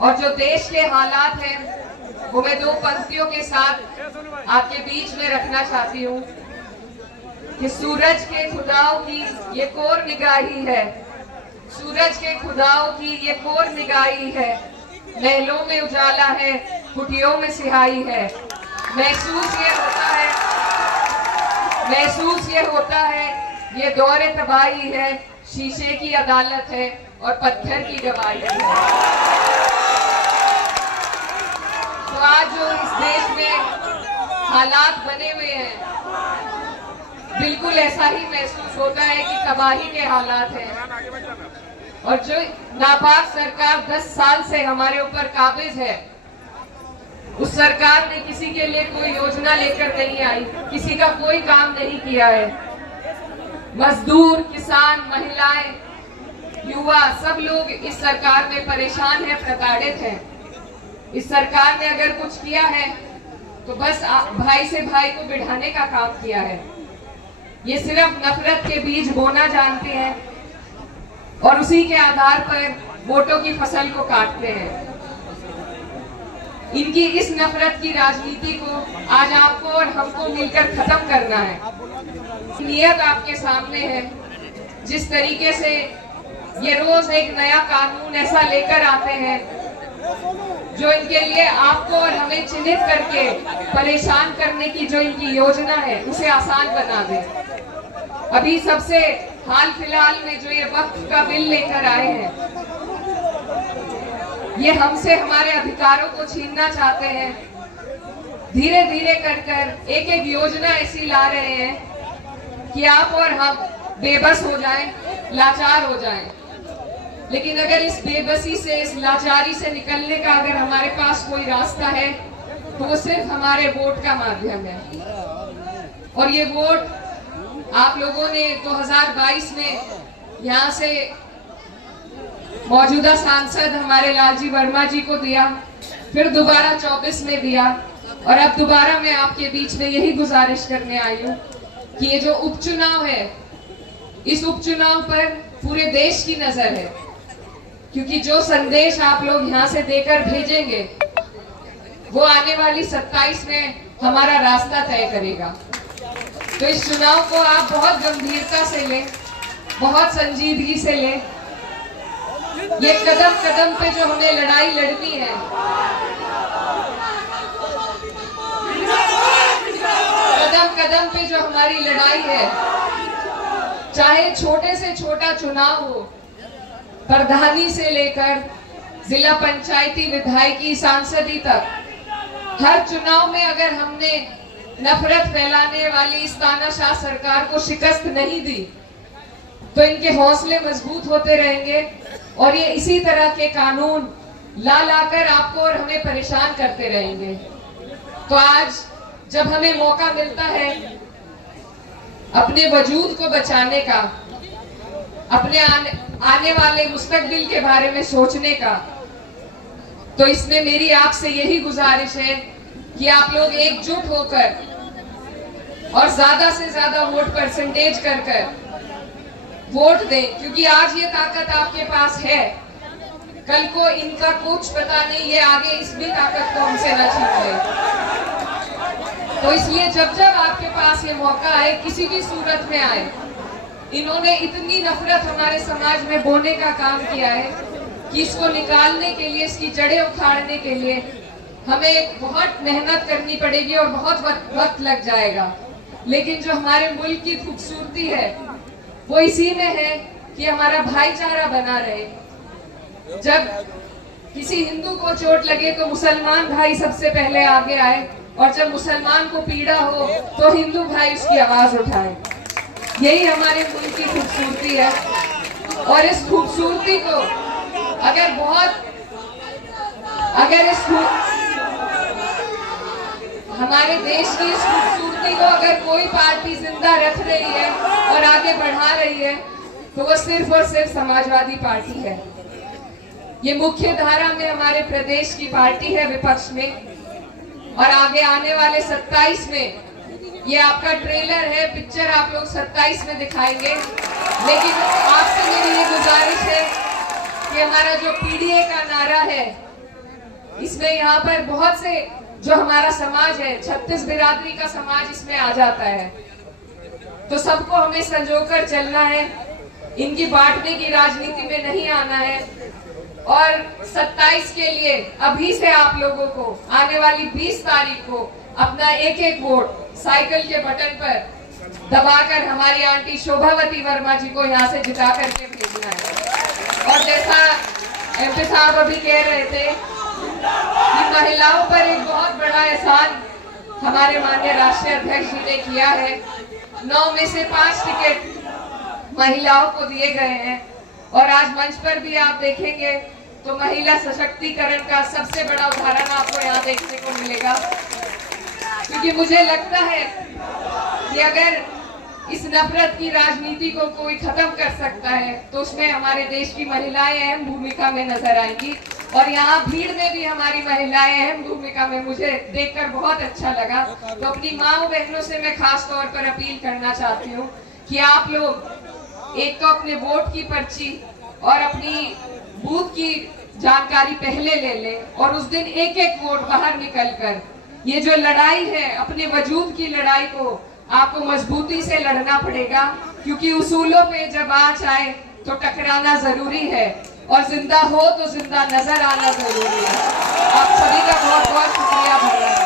और जो देश के हालात हैं वो मैं दो पंक्तियों के साथ आपके बीच में रखना चाहती हूँ कि सूरज के खुदाओं की ये कोर निगाही है, सूरज के खुदाओं की ये कोर निगाही है, महलों में उजाला है, कुटियों में सिहाई है। महसूस ये होता है ये दौरे तबाही है, शीशे की अदालत है और पत्थर की गवाही है। तो आज जो इस देश में हालात बने हुए हैं, बिल्कुल ऐसा ही महसूस होता है कि तबाही के हालात हैं। और जो नापाक सरकार 10 साल से हमारे ऊपर काबिज है, उस सरकार ने किसी के लिए कोई योजना लेकर नहीं आई, किसी का कोई काम नहीं किया है। मजदूर, किसान, महिलाएं, युवा सब लोग इस सरकार में परेशान हैं, प्रताड़ित हैं। इस सरकार ने अगर कुछ किया है तो बस भाई से भाई को बिठाने का काम किया है। ये सिर्फ नफरत के बीज बोना जानते हैं और उसी के आधार पर वोटों की फसल को काटते हैं। इनकी इस नफरत की राजनीति को आज आपको और हमको मिलकर खत्म करना है। नियत आपके सामने है। जिस तरीके से ये रोज एक नया कानून ऐसा लेकर आते हैं जो इनके लिए आपको और हमें चिन्हित करके परेशान करने की जो इनकी योजना है उसे आसान बना दे। अभी सबसे हाल फिलहाल में जो ये वक्फ का बिल लेकर आए हैं, ये हमसे हमारे अधिकारों को छीनना चाहते हैं। धीरे धीरे कर एक एक योजना ऐसी ला रहे हैं कि आप और हम बेबस हो जाएं, लाचार हो जाएं। लेकिन अगर इस बेबसी से, इस लाचारी से निकलने का अगर हमारे पास कोई रास्ता है तो वो सिर्फ हमारे वोट का माध्यम है। और ये वोट आप लोगों ने 2022 में यहाँ से मौजूदा सांसद हमारे लालजी वर्मा जी को दिया, फिर दोबारा 24 में दिया और अब दोबारा मैं आपके बीच में यही गुजारिश करने आई हूँ कि ये जो उपचुनाव है, इस उपचुनाव पर पूरे देश की नजर है, क्योंकि जो संदेश आप लोग यहाँ से देकर भेजेंगे वो आने वाली 27 में हमारा रास्ता तय करेगा। तो इस चुनाव को आप बहुत गंभीरता से लें, बहुत संजीदगी से लें। ये कदम कदम पे जो हमें लड़ाई लड़नी है, कदम कदम पे जो हमारी लड़ाई है, चाहे छोटे से छोटा चुनाव हो, प्रधानी से लेकर जिला पंचायती, विधायकी, सांसदी तक, हर चुनाव में अगर हमने नफरत फैलाने वाली इस तानाशाह सरकार को शिकस्त नहीं दी तो इनके हौसले मजबूत होते रहेंगे और ये इसी तरह के कानून ला लाकर आपको और हमें परेशान करते रहेंगे। तो आज जब हमें मौका मिलता है अपने वजूद को बचाने का, अपने आने वाले मुस्तकबिल के बारे में सोचने का, तो इसमें मेरी आपसे यही गुजारिश है कि आप लोग एकजुट होकर और ज्यादा से ज्यादा वोट परसेंटेज कर वोट दें, क्योंकि आज ये ताकत आपके पास है, कल को इनका कुछ पता नहीं, ये आगे इस भी ताकत को हमसे न छीन ले। तो इसलिए जब जब आपके पास ये मौका आए, किसी भी सूरत में आए, इन्होंने इतनी नफरत हमारे समाज में बोने का काम किया है कि इसको निकालने के लिए, इसकी जड़ें उखाड़ने के लिए हमें बहुत मेहनत करनी पड़ेगी और बहुत वक्त लग जाएगा। लेकिन जो हमारे मुल्क की खूबसूरती है वो इसी में है कि हमारा भाईचारा बना रहे। जब किसी हिंदू को चोट लगे तो मुसलमान भाई सबसे पहले आगे आए, और जब मुसलमान को पीड़ा हो तो हिंदू भाई उसकी आवाज उठाए। यही हमारे मुल्क की खूबसूरती है। और इस खूबसूरती को हमारे देश की इस खूबसूरती को अगर कोई पार्टी जिंदा रख रही है और आगे बढ़ा रही है तो वो सिर्फ और सिर्फ समाजवादी पार्टी है। ये मुख्य धारा में हमारे प्रदेश की पार्टी है, विपक्ष में। और आगे आने वाले 27 में, ये आपका ट्रेलर है, पिक्चर आप लोग 27 में दिखाएंगे। लेकिन आपसे मेरी ये गुजारिश है कि हमारा जो पीडीए का नारा है इसमें यहाँ पर बहुत से जो हमारा समाज है, 36 बिरादरी का समाज इसमें आ जाता है। तो सबको हमें संजोकर चलना है, इनकी बांटने की राजनीति में नहीं आना है। और 27 के लिए अभी से आप लोगों को आने वाली 20 तारीख को अपना एक एक वोट साइकिल के बटन पर दबाकर हमारी आंटी शोभावती वर्मा जी को यहाँ से जिता करके भेजना है। और जैसा एमपी साहब अभी कह रहे थे कि महिलाओं पर एक बहुत बड़ा एहसान हमारे माननीय राष्ट्रीय अध्यक्ष जी ने किया है। 9 में से 5 टिकट महिलाओं को दिए गए हैं और आज मंच पर भी आप देखेंगे तो महिला सशक्तिकरण का सबसे बड़ा उदाहरण आपको यहाँ देखने को मिलेगा। क्योंकि मुझे लगता है कि अगर इस नफरत की राजनीति को कोई खत्म कर सकता है तो उसमें हमारे देश की महिलाएं अहम भूमिका में नजर आएंगी। और यहाँ भीड़ में भी हमारी महिलाएं अहम भूमिका में, मुझे देखकर बहुत अच्छा लगा। तो अपनी माँ बहनों से मैं खास तौर पर अपील करना चाहती हूँ कि आप लोग एक तो अपने वोट की पर्ची और अपनी बूथ की जानकारी पहले ले लें और उस दिन एक एक वोट बाहर निकलकर ये जो लड़ाई है, अपने वजूद की लड़ाई को आपको मजबूती से लड़ना पड़ेगा। क्योंकि उसूलों पे जब आंच आए तो टकराना जरूरी है और जिंदा हो तो जिंदा नजर आना जरूरी है। आप सभी का बहुत बहुत शुक्रिया।